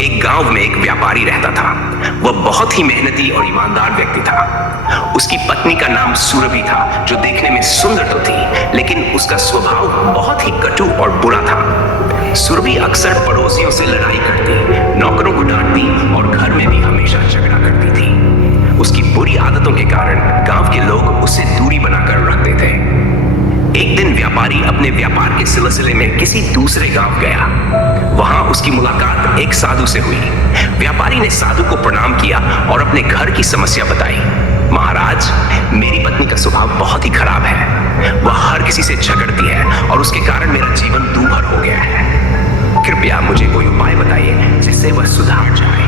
एक गांव में एक व्यापारी रहता था। वह बहुत ही मेहनती और ईमानदार व्यक्ति था। उसकी पत्नी का नाम सुरभि था, जो देखने में सुंदर तो थी, लेकिन उसका स्वभाव बहुत ही कटु और बुरा था। सुरभि अक्सर पड़ोसियों से लड़ाई करती, नौकरों को डांटती और घर में भी हमेशा झगड़ा करती थी। उसकी बुरी आदतों के कारण गांव के लोग उससे दूरी बनाकर रखते थे। एक दिन व्यापारी अपने व्यापार के सिलसिले में किसी दूसरे गांव गया। वहां उसकी मुलाकात एक साधु से हुई। व्यापारी ने साधु को प्रणाम किया और अपने घर की समस्या बताई। महाराज, मेरी पत्नी का स्वभाव बहुत ही खराब है। वह हर किसी से झगड़ती है और उसके कारण मेरा जीवन दूभर हो गया है। कृपया मुझे कोई उपाय बताइए जिससे वह सुधार जाए।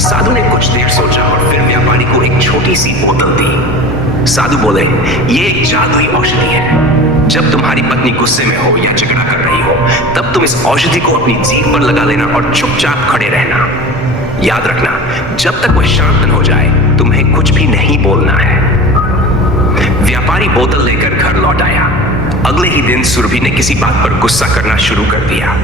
साधु ने कुछ देर सोचा और फिर व्यापारी को एक छोटी सी बोतल दी। साधु बोले, ये एक जादुई औषधि है। जब तुम्हारी पत्नी गुस्से में हो या झगड़ा कर रही हो, तब तुम इस औषधि को अपनी जीभ पर लगा लेना और चुपचाप खड़े रहना। याद रखना, जब तक वह शांत न हो जाए, तुम्हें कुछ भी नहीं बोलना है। व्यापारी बोतल लेकर घर लौट आया। अगले ही दिन सुरभि ने किसी बात पर गुस्सा करना शुरू कर दिया।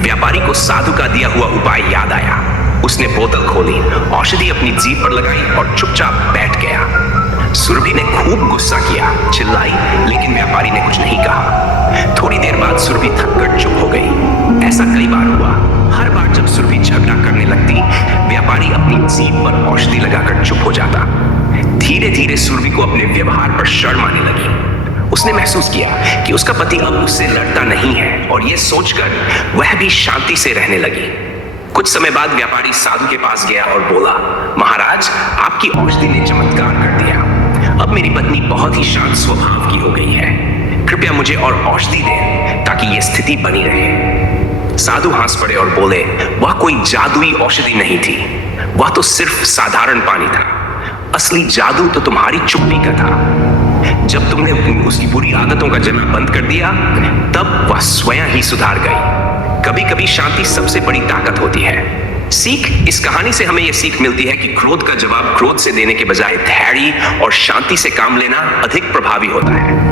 व्यापारी को साधु का दिया हुआ उपाय याद आया। उसने बोतल खोली, औषधि अपनी जीभ पर लगाई और चुपचाप बैठ गया। सुरभि ने खूब गुस्सा किया, चिल्लाई, लेकिन व्यापारी ने कुछ नहीं कहा। थोड़ी देर बाद सुरभि थककर चुप हो गई। ऐसा कई बार हुआ। हर बार जब सुरभि झगड़ा करने लगती, व्यापारी अपनी जीभ पर औषधि लगाकर चुप हो जाता। धीरे धीरे सुरभि को अपने व्यवहार पर शर्म आने लगी। उसने महसूस किया कि उसका पति अब उससे लड़ता नहीं है और यह सोचकर वह भी शांति से रहने लगी। कुछ समय बाद व्यापारी साधु के पास गया और बोला, महाराज, आपकी औषधि ने चमत्कार कर दिया। अब मेरी पत्नी बहुत ही शांत स्वभाव की हो गई है। कृपया मुझे और औषधि दें ताकि यह स्थिति बनी रहे। साधु हंस पड़े और बोले, वह कोई जादुई औषधि नहीं थी, वह तो सिर्फ साधारण पानी था। असली जादू तो तुम्हारी चुप्पी का था। जब तुमने उसकी बुरी आदतों का जलना बंद कर दिया, तब वह स्वयं ही सुधार गई। कभी कभी शांति सबसे बड़ी ताकत होती है। सीख, इस कहानी से हमें यह सीख मिलती है कि क्रोध का जवाब क्रोध से देने के बजाय धैर्य और शांति से काम लेना अधिक प्रभावी होता है।